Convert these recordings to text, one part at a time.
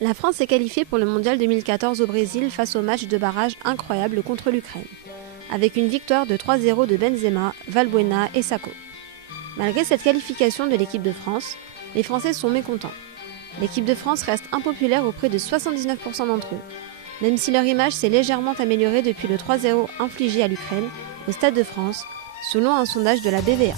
La France s'est qualifiée pour le Mondial 2014 au Brésil face au match de barrage incroyable contre l'Ukraine, avec une victoire de 3-0 de Benzema, Valbuena et Sakho. Malgré cette qualification de l'équipe de France, les Français sont mécontents. L'équipe de France reste impopulaire auprès de 79% d'entre eux, même si leur image s'est légèrement améliorée depuis le 3-0 infligé à l'Ukraine au Stade de France, selon un sondage de la BVA.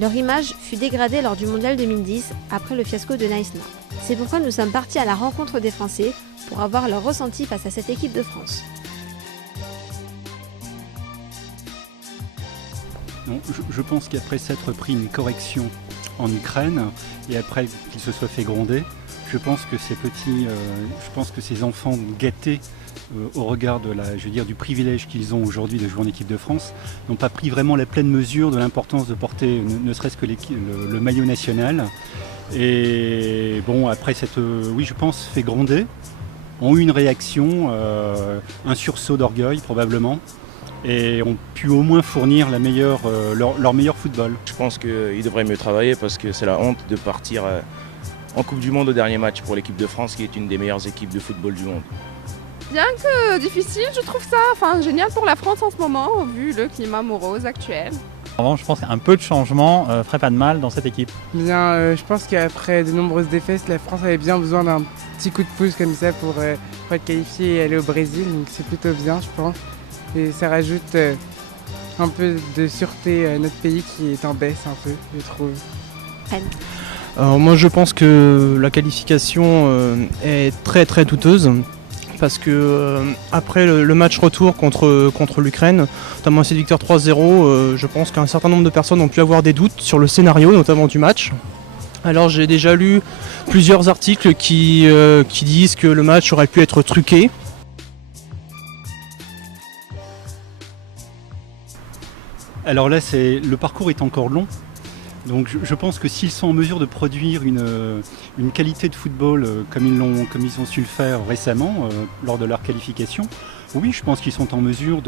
Leur image fut dégradée lors du Mondial 2010 après le fiasco de Naïsna. C'est pourquoi nous sommes partis à la rencontre des Français pour avoir leur ressenti face à cette équipe de France. Non, je pense qu'après s'être pris une correction en Ukraine et après qu'ils se soient fait gronder, je pense que ces enfants gâtés au regard du privilège qu'ils ont aujourd'hui de jouer en équipe de France n'ont pas pris vraiment la pleine mesure de l'importance de porter ne serait-ce que le maillot national. Et bon, après je pense, fait gronder, ont eu une réaction, un sursaut d'orgueil probablement, et ont pu au moins fournir leur meilleur football. Je pense qu'ils devraient mieux travailler parce que c'est la honte de partir en Coupe du Monde au dernier match pour l'équipe de France qui est une des meilleures équipes de football du monde. Bien que difficile, je trouve ça génial pour la France en ce moment, vu le climat morose actuel. En revanche, je pense qu'un peu de changement ferait pas de mal dans cette équipe. Bien, je pense qu'après de nombreuses défaites, la France avait bien besoin d'un petit coup de pouce comme ça pour être qualifiée et aller au Brésil, donc c'est plutôt bien, je pense. Et ça rajoute un peu de sûreté à notre pays qui est en baisse un peu, je trouve. Alors moi je pense que la qualification est très très douteuse parce que après le match retour contre l'Ukraine, notamment cette victoire 3-0, je pense qu'un certain nombre de personnes ont pu avoir des doutes sur le scénario notamment du match. Alors j'ai déjà lu plusieurs articles qui disent que le match aurait pu être truqué. Alors là, le parcours est encore long. Donc je pense que s'ils sont en mesure de produire une qualité de football comme ils ont su le faire récemment lors de leur qualification, oui, je pense qu'ils sont en mesure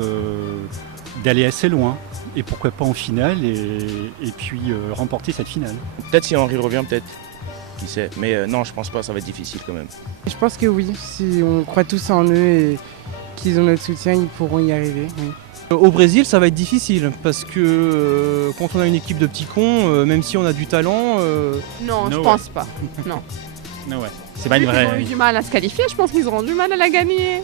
d'aller assez loin et pourquoi pas en finale et puis remporter cette finale. Peut-être si Henry revient, peut-être, qui sait. Mais non, je pense pas, ça va être difficile quand même. Je pense que oui, si on croit tous en eux et qu'ils ont notre soutien, ils pourront y arriver. Oui. Au Brésil, ça va être difficile parce que quand on a une équipe de petits cons, même si on a du talent... Non, je pense pas. Non. No way. C'est pas une vraie. Ils ont eu du mal à se qualifier, je pense qu'ils auront du mal à la gagner.